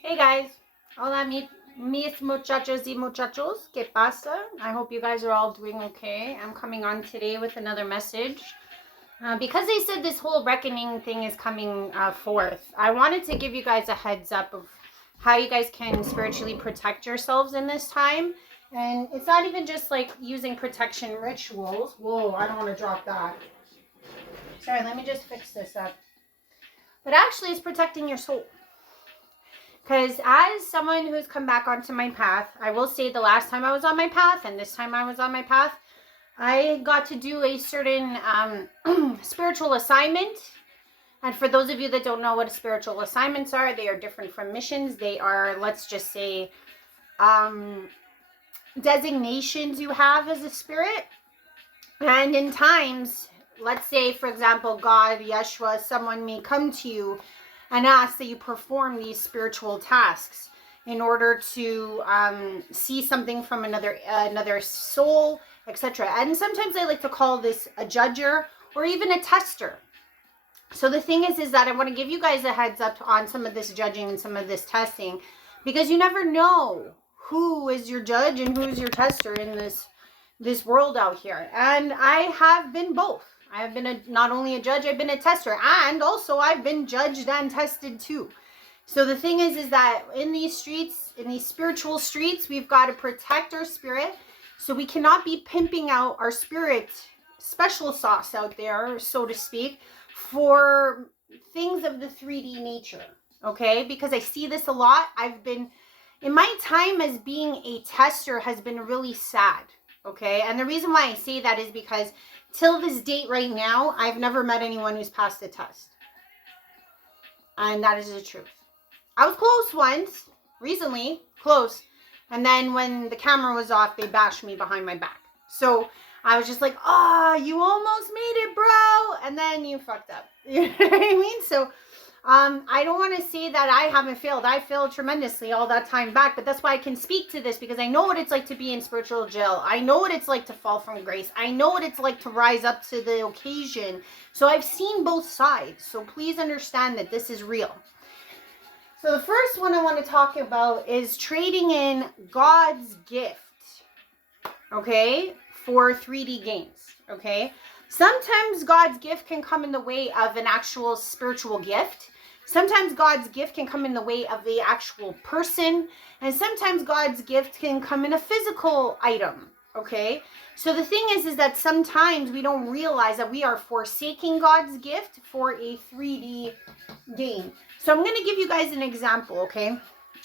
Hey guys, hola mis muchachos y muchachos, ¿qué pasa? I hope you guys are all doing okay. I'm coming on today with another message. Because they said this whole reckoning thing is coming forth, I wanted to give you guys a heads up of how you guys can spiritually protect yourselves in this time. And it's not even just like using protection rituals. Whoa, I don't want to drop that. Sorry, let me just fix this up. But actually, it's protecting your soul. Because as someone who's come back onto my path, I will say the last time I was on my path and this time I was on my path, I got to do a certain spiritual assignment. And for those of you that don't know what spiritual assignments are, they are different from missions. They are, let's just say, designations you have as a spirit. And in times, let's say, for example, God, Yeshua, someone may come to you and ask that you perform these spiritual tasks in order to see something from another soul, etc. And sometimes I like to call this a judger or even a tester. So the thing is that I want to give you guys a heads up on some of this judging and some of this testing, because you never know who is your judge and who's your tester in this world out here. And I have been both. I have been not only a judge, I've been a tester, and also I've been judged and tested too. So the thing is that in these streets, in these spiritual streets, we've got to protect our spirit. So we cannot be pimping out our spirit special sauce out there, so to speak, for things of the 3D nature. Okay? Because I see this a lot. In my time as being a tester has been really sad. Okay? And the reason why I say that is because till this date right now, I've never met anyone who's passed the test. And that is the truth. I was close once, recently, close. And then when the camera was off, they bashed me behind my back. So I was just like, you almost made it, bro. And then you fucked up. You know what I mean? So I don't want to say that I haven't failed. I failed tremendously all that time back, but that's why I can speak to this, because I know what it's like to be in spiritual jail. I know what it's like to fall from grace. I know what it's like to rise up to the occasion. So I've seen both sides. So please understand that this is real. So the first one I want to talk about is trading in God's gift, okay, for 3D gains, okay? Sometimes God's gift can come in the way of an actual spiritual gift. Sometimes God's gift can come in the way of the actual person. And sometimes God's gift can come in a physical item, okay? So the thing is that sometimes we don't realize that we are forsaking God's gift for a 3D gain. So I'm going to give you guys an example, okay?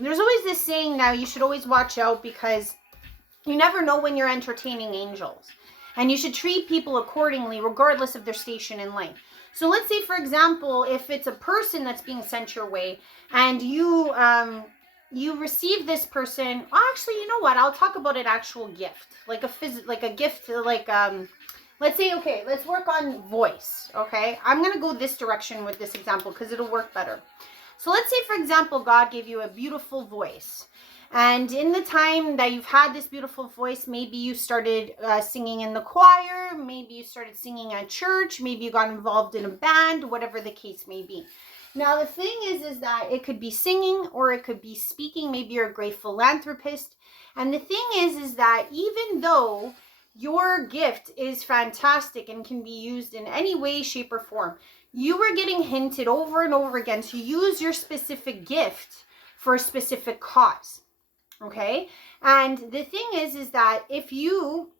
There's always this saying now, you should always watch out, because you never know when you're entertaining angels. And you should treat people accordingly, regardless of their station in life. So let's say, for example, if it's a person that's being sent your way, and you receive this person. Actually, you know what? I'll talk about an actual gift, like a gift, like let's say, okay, let's work on voice. Okay, I'm gonna go this direction with this example because it'll work better. So let's say, for example, God gave you a beautiful voice. And in the time that you've had this beautiful voice, maybe you started singing in the choir, maybe you started singing at church, maybe you got involved in a band, whatever the case may be. Now, the thing is that it could be singing or it could be speaking. Maybe you're a great philanthropist. And the thing is that even though your gift is fantastic and can be used in any way, shape, or form, you were getting hinted over and over again to use your specific gift for a specific cause. Okay? And the thing is that if you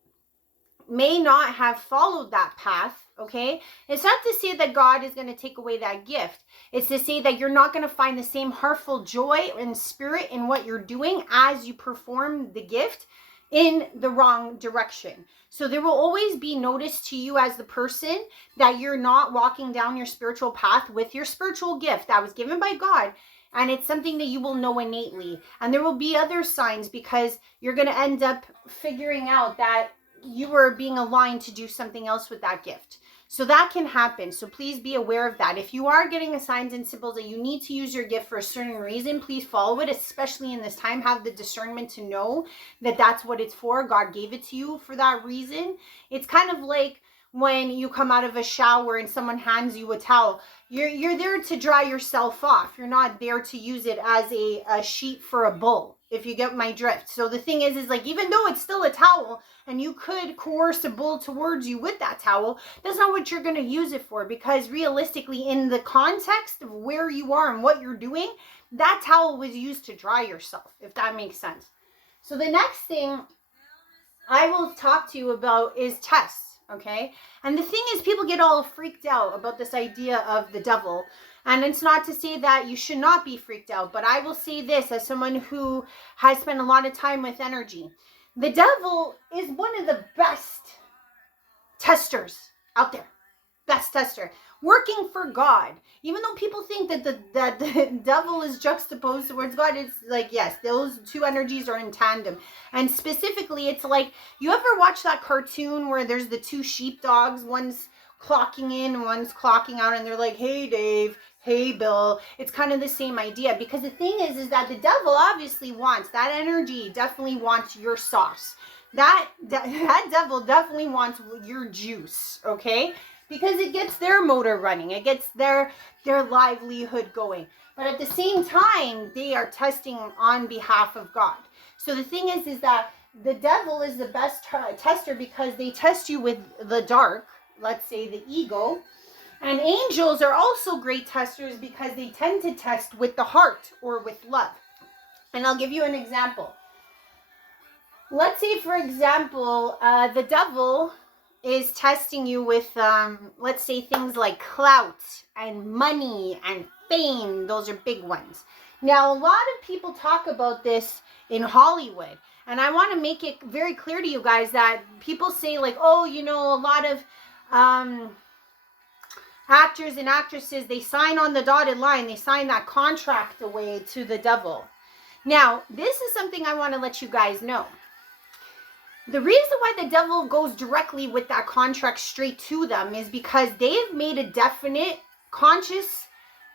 may not have followed that path, okay, it's not to say that God is going to take away that gift. It's to say that you're not going to find the same heartful joy and spirit in what you're doing as you perform the gift in the wrong direction. So there will always be notice to you as the person that you're not walking down your spiritual path with your spiritual gift that was given by God. And it's something that you will know innately. And there will be other signs, because you're going to end up figuring out that you were being aligned to do something else with that gift. So that can happen. So please be aware of that. If you are getting signs and symbols that you need to use your gift for a certain reason, please follow it, especially in this time. Have the discernment to know that that's what it's for. God gave it to you for that reason. It's kind of like when you come out of a shower and someone hands you a towel. You're there to dry yourself off. You're not there to use it as a sheet for a bull, if you get my drift. So the thing is like, even though it's still a towel and you could coerce a bull towards you with that towel, that's not what you're going to use it for, because realistically, in the context of where you are and what you're doing, that towel was used to dry yourself, if that makes sense. So the next thing I will talk to you about is tests. Okay. And the thing is, people get all freaked out about this idea of the devil. And it's not to say that you should not be freaked out, but I will say this as someone who has spent a lot of time with energy. The devil is one of the best testers out there. Best tester. Working for God. Even though people think that the devil is juxtaposed towards God, it's like, yes, those two energies are in tandem. And specifically, it's like, you ever watch that cartoon where there's the two sheepdogs, one's clocking in, one's clocking out, and they're like, hey, Dave, hey, Bill. It's kind of the same idea, because the thing is that the devil obviously wants, that energy definitely wants your sauce. That devil definitely wants your juice, okay? Because it gets their motor running. It gets their livelihood going. But at the same time, they are testing on behalf of God. So the thing is that the devil is the best tester, because they test you with the dark, let's say the ego. And angels are also great testers, because they tend to test with the heart or with love. And I'll give you an example. Let's say, for example, the devil is testing you with, let's say, things like clout and money and fame. Those are big ones. Now, a lot of people talk about this in Hollywood. And I want to make it very clear to you guys that people say like, oh, you know, a lot of actors and actresses, they sign on the dotted line. They sign that contract away to the devil. Now, this is something I want to let you guys know. The reason why the devil goes directly with that contract straight to them is because they have made a definite conscious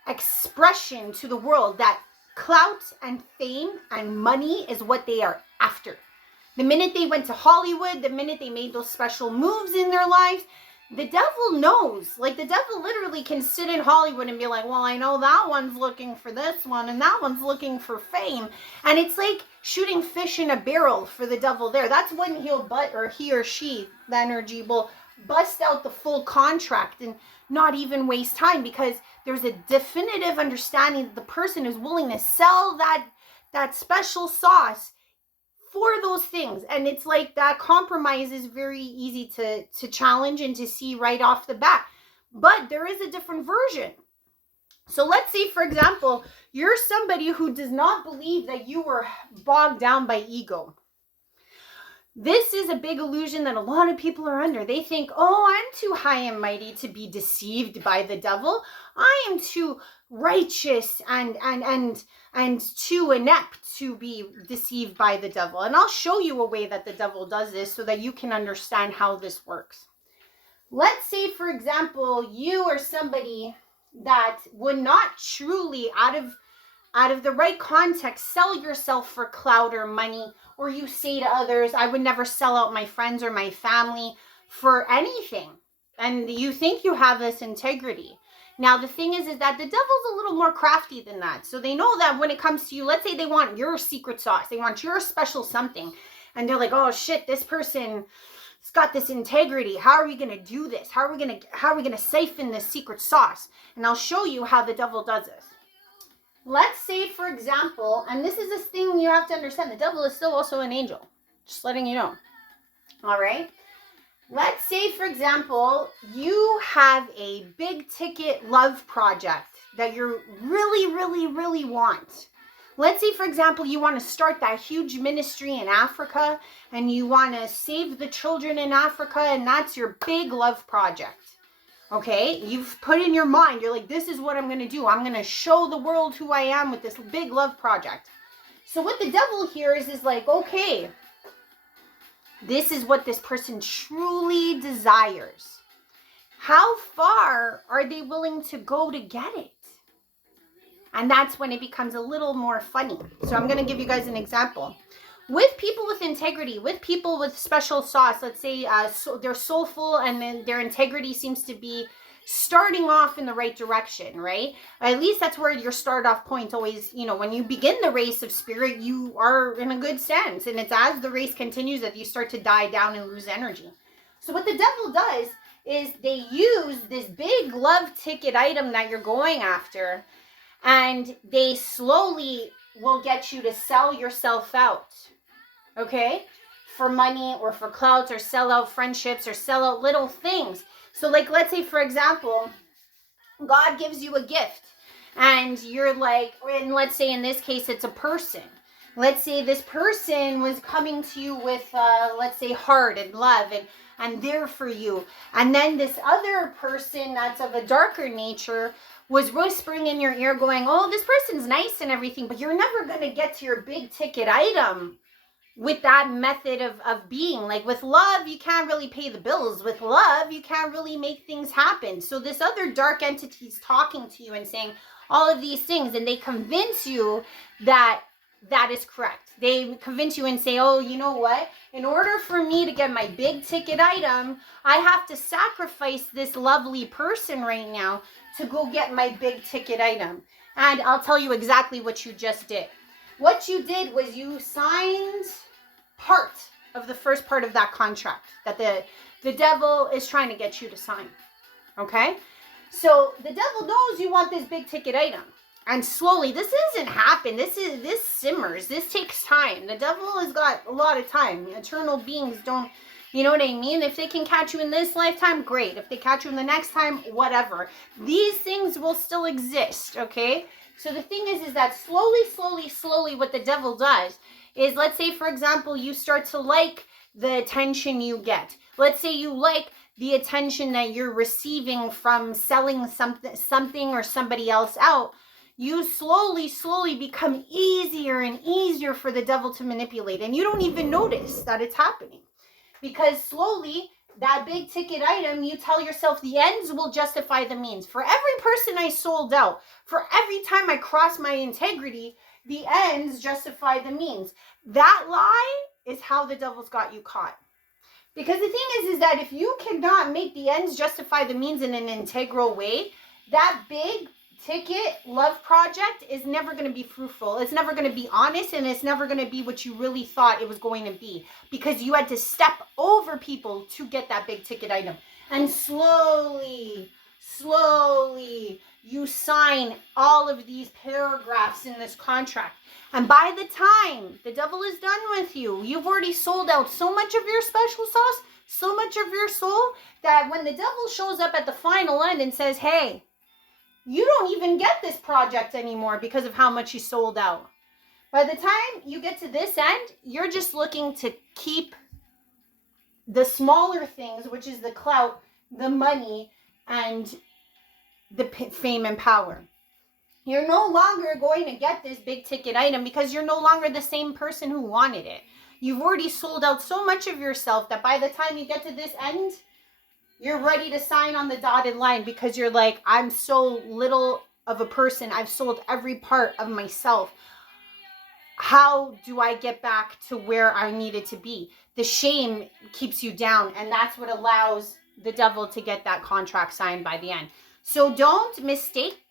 expression to the world that clout and fame and money is what they are after. The minute they went to Hollywood, the minute they made those special moves in their lives, the devil knows. Like, the devil literally can sit in Hollywood and be like, well, I know that one's looking for this one and that one's looking for fame. And it's like shooting fish in a barrel for the devil there. That's when he or she, the energy, will bust out the full contract and not even waste time, because there's a definitive understanding that the person is willing to sell that special sauce for those things. And it's like that compromise is very easy to challenge and to see right off the bat. But there is a different version. So let's say, for example, you're somebody who does not believe that you were bogged down by ego. This is a big illusion that a lot of people are under. They think, oh, I'm too high and mighty to be deceived by the devil. I am too righteous and too inept to be deceived by the devil. And I'll show you a way that the devil does this so that you can understand how this works. Let's say, for example, you are somebody that would not truly, out of the right context, sell yourself for clout or money, or you say to others, I would never sell out my friends or my family for anything. And you think you have this integrity. Now, the thing is that the devil's a little more crafty than that. So they know that when it comes to you, let's say they want your secret sauce. They want your special something. And they're like, oh, shit, this person's got this integrity. How are we going to do this? How are we going to siphon this secret sauce? And I'll show you how the devil does this. Let's say, for example, and this is this thing you have to understand, the devil is still also an angel. Just letting you know. All right? Let's say, for example, you have a big ticket love project that you really, really, really want. Let's say, for example, you want to start that huge ministry in Africa and you want to save the children in Africa, and that's your big love project. Okay, you've put in your mind, you're like, this is what I'm going to do. I'm going to show the world who I am with this big love project. So what the devil here is like, okay, this is what this person truly desires. How far are they willing to go to get it? And that's when it becomes a little more funny. So I'm going to give you guys an example. with people with integrity, with people with special sauce. Let's say they're soulful and then their integrity seems to be starting off in the right direction, right? At least that's where your start off point always, when you begin the race of spirit, you are in a good sense. And it's as the race continues that you start to die down and lose energy. So what the devil does is they use this big love ticket item that you're going after, and they slowly will get you to sell yourself out, okay? For money or for clout, or sell out friendships, or sell out little things. So like, let's say, for example, God gives you a gift and you're like, and let's say in this case, it's a person. Let's say this person was coming to you with, let's say, heart and love and there for you. And then this other person that's of a darker nature was whispering in your ear going, oh, this person's nice and everything, but you're never going to get to your big ticket item with that method of being. Like with love, you can't really pay the bills. With love, you can't really make things happen. So this other dark entity is talking to you and saying all of these things, and they convince you that that is correct. They convince you and say, oh, you know what? In order for me to get my big ticket item, I have to sacrifice this lovely person right now to go get my big ticket item. And I'll tell you exactly what you just did. What you did was you signed part of the first part of that contract that the devil is trying to get you to sign. Okay? So the devil knows you want this big ticket item. And slowly, this doesn't happen. This simmers. This takes time. The devil has got a lot of time. Eternal beings don't, you know what I mean? If they can catch you in this lifetime, great. If they catch you in the next time, whatever. These things will still exist, okay? So the thing is that slowly, what the devil does is, let's say, for example, you start to like the attention you get. Let's say you like the attention that you're receiving from selling something or somebody else out. You slowly become easier and easier for the devil to manipulate. And you don't even notice that it's happening. Because slowly, that big ticket item, you tell yourself the ends will justify the means. For every person I sold out, for every time I cross my integrity, the ends justify the means. That lie is how the devil's got you caught. Because the thing is that if you cannot make the ends justify the means in an integral way, that big ticket love project is never going to be fruitful. It's never going to be honest, and it's never going to be what you really thought it was going to be, because you had to step over people to get that big ticket item. And slowly you sign all of these paragraphs in this contract. And by the time the devil is done with you, you've already sold out so much of your special sauce, so much of your soul, that when the devil shows up at the final end and says, hey, you don't even get this project anymore because of how much you sold out. By the time you get to this end, you're just looking to keep the smaller things, which is the clout, the money, and the fame and power. You're no longer going to get this big ticket item because you're no longer the same person who wanted it. You've already sold out so much of yourself that by the time you get to this end, you're ready to sign on the dotted line, because you're like, I'm so little of a person. I've sold every part of myself. How do I get back to where I needed to be? The shame keeps you down, and that's what allows the devil to get that contract signed by the end. So don't mistake,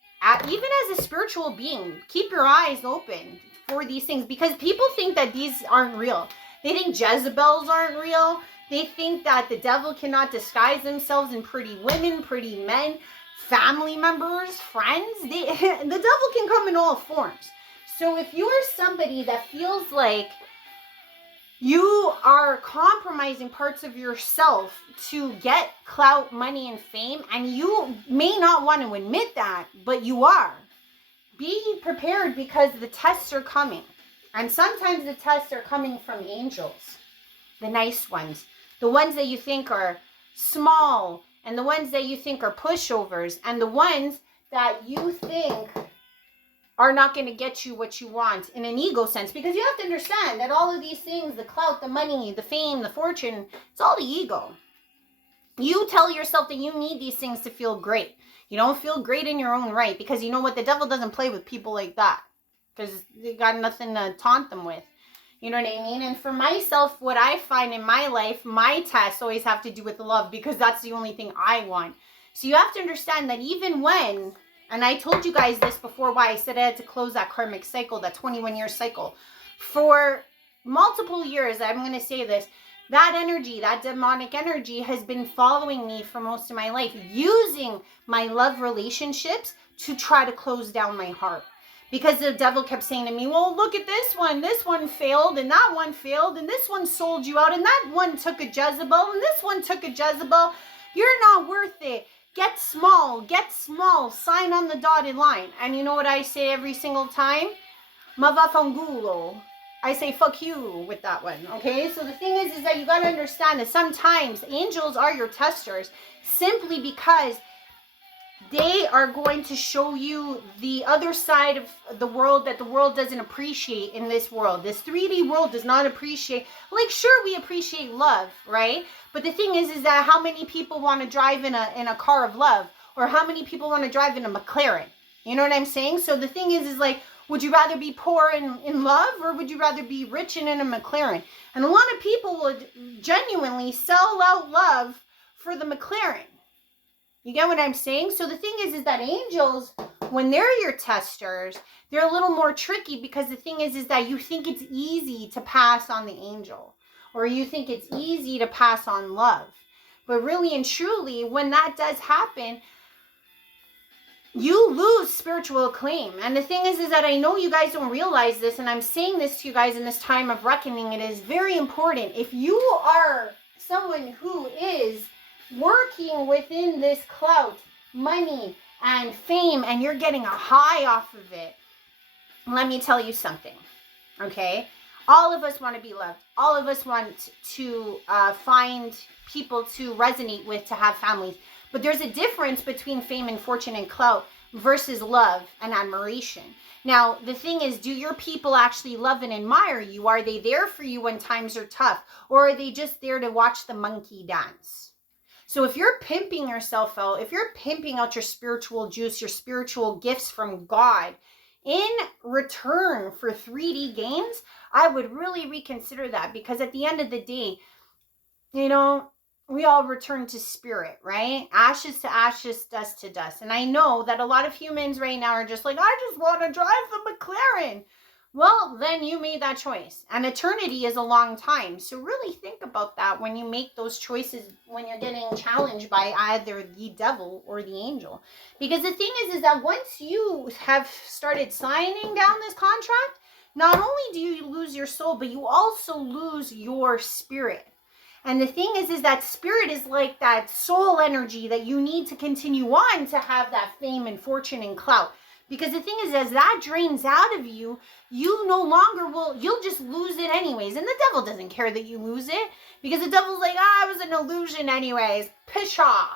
even as a spiritual being, keep your eyes open for these things, because people think that these aren't real. They think Jezebels aren't real. They think that the devil cannot disguise themselves in pretty women, pretty men, family members, friends. The devil can come in all forms. So if you are somebody that feels like you are compromising parts of yourself to get clout, money, and fame, and you may not want to admit that, but you are, be prepared, because the tests are coming. And sometimes the tests are coming from angels, the nice ones. The ones that you think are small, and the ones that you think are pushovers, and the ones that you think are not going to get you what you want in an ego sense. Because you have to understand that all of these things, the clout, the money, the fame, the fortune, it's all the ego. You tell yourself that you need these things to feel great. You don't feel great in your own right, because you know what? The devil doesn't play with people like that, because they got nothing to taunt them with. You know what I mean? And for myself, what I find in my life, my tests always have to do with love, because that's the only thing I want. So you have to understand that even when, and I told you guys this before, why I said I had to close that karmic cycle, that 21-year cycle. For multiple years, I'm going to say this, that energy, that demonic energy has been following me for most of my life, using my love relationships to try to close down my heart. Because the devil kept saying to me, well, look at this one failed, and that one failed, and this one sold you out, and that one took a Jezebel, and this one took a Jezebel. You're not worth it. Get small, sign on the dotted line. And you know what I say every single time? Mavafangulo. I say fuck you with that one, okay? So the thing is that you got to understand that sometimes angels are your testers, simply because they are going to show you the other side of the world that the world doesn't appreciate in this world. This 3D world does not appreciate, like, sure, we appreciate love, right? But the thing is that how many people want to drive in a car of love? Or how many people want to drive in a McLaren? You know what I'm saying? So the thing is like, would you rather be poor in love, or would you rather be rich and in a McLaren? And a lot of people would genuinely sell out love for the McLaren. You get what I'm saying? So the thing is that angels, when they're your testers, they're a little more tricky, because the thing is that you think it's easy to pass on the angel, or you think it's easy to pass on love. But really and truly, when that does happen, you lose spiritual acclaim. And the thing is that I know you guys don't realize this, and I'm saying this to you guys in this time of reckoning. It is very important. If you are someone who is working within this clout, money, and fame, and you're getting a high off of it, let me tell you something, okay? All of us want to be loved. All of us want to find people to resonate with, to have families. But there's a difference between fame and fortune and clout versus love and admiration. Now, the thing is, do your people actually love and admire you? Are they there for you when times are tough? Or are they just there to watch the monkey dance? So if you're pimping yourself out, if you're pimping out your spiritual juice, your spiritual gifts from God in return for 3D gains, I would really reconsider that. Because at the end of the day, you know, we all return to spirit, right? Ashes to ashes, dust to dust. And I know that a lot of humans right now are just like, I just want to drive the McLaren. Well, then you made that choice. And eternity is a long time. So really think about that when you make those choices, when you're getting challenged by either the devil or the angel. Because the thing is that once you have started signing down this contract, not only do you lose your soul, but you also lose your spirit. And the thing is that spirit is like that soul energy that you need to continue on to have that fame and fortune and clout. Because the thing is, as that drains out of you, you no longer will, you'll just lose it anyways. And the devil doesn't care that you lose it, because the devil's like, it was an illusion anyways. Pshaw.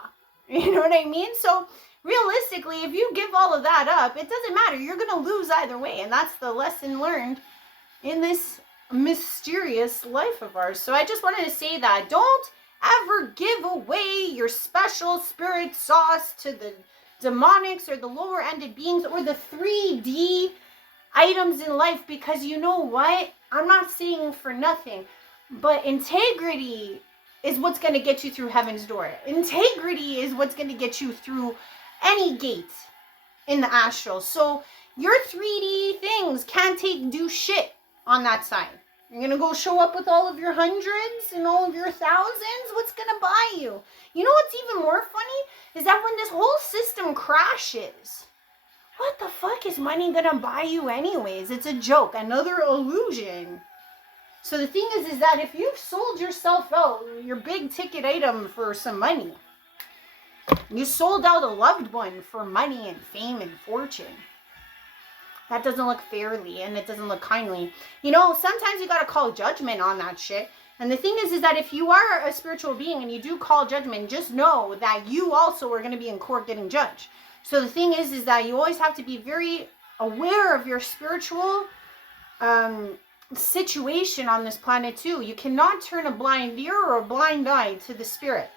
You know what I mean? So realistically, if you give all of that up, it doesn't matter. You're going to lose either way. And that's the lesson learned in this mysterious life of ours. So I just wanted to say that don't ever give away your special spirit sauce to the demonics or the lower ended beings or the 3D items in life, because you know what? I'm not saying for nothing, but integrity is what's going to get you through heaven's door. Integrity is what's going to get you through any gate in the astral. So your 3D things can't do shit on that side. You're going to go show up with all of your hundreds and all of your thousands. What's going to buy you? You know what's even more funny is that when this whole system crashes, what the fuck is money going to buy you anyways? It's a joke, another illusion. So the thing is that if you've sold yourself out, your big ticket item for some money, you sold out a loved one for money and fame and fortune, that doesn't look fairly, and it doesn't look kindly. You know, sometimes you got to call judgment on that shit. And the thing is that if you are a spiritual being and you do call judgment, just know that you also are going to be in court getting judged. So the thing is that you always have to be very aware of your spiritual situation on this planet too. You cannot turn a blind ear or a blind eye to the spirit.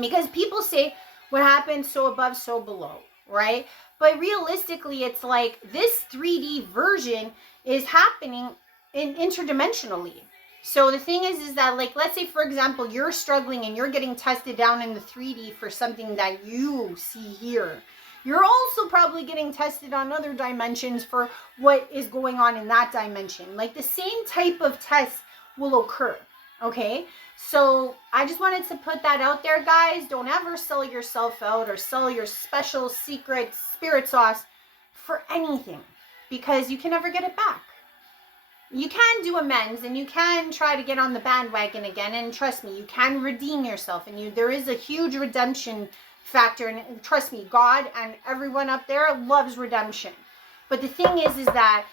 Because people say, what happens so above, so below, right? But realistically, it's like this 3D version is happening interdimensionally. So the thing is that, like, let's say, for example, you're struggling and you're getting tested down in the 3D for something that you see here. You're also probably getting tested on other dimensions for what is going on in that dimension. Like, the same type of test will occur, okay? So I just wanted to put that out there, guys. Don't ever sell yourself out or sell your special secret spirit sauce for anything, because you can never get it back. You can do amends and you can try to get on the bandwagon again, and trust me, you can redeem yourself, and there is a huge redemption factor, and trust me, God and everyone up there loves redemption. But the thing is that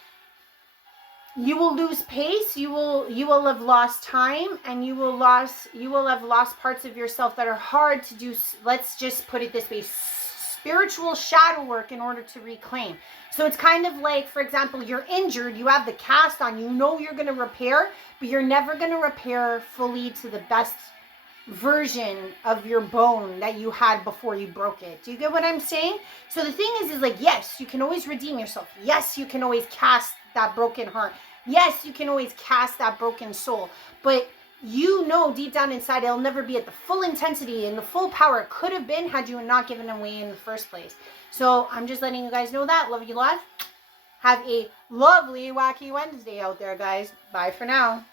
you will lose pace, you will have lost time, and you will have lost parts of yourself that are hard to do. Let's just put it this way: spiritual shadow work in order to reclaim. So it's kind of like, for example, you're injured, you have the cast on, you know you're going to repair, but you're never going to repair fully to the best version of your bone that you had before you broke it. Do you get what I'm saying? So the thing is like, yes, you can always redeem yourself. Yes, you can always cast that broken heart. Yes, you can always cast that broken soul. But you know deep down inside it'll never be at the full intensity and the full power it could have been had you not given away in the first place. So I'm just letting you guys know that. Love you lots. Have a lovely Wacky Wednesday out there, guys. Bye for now.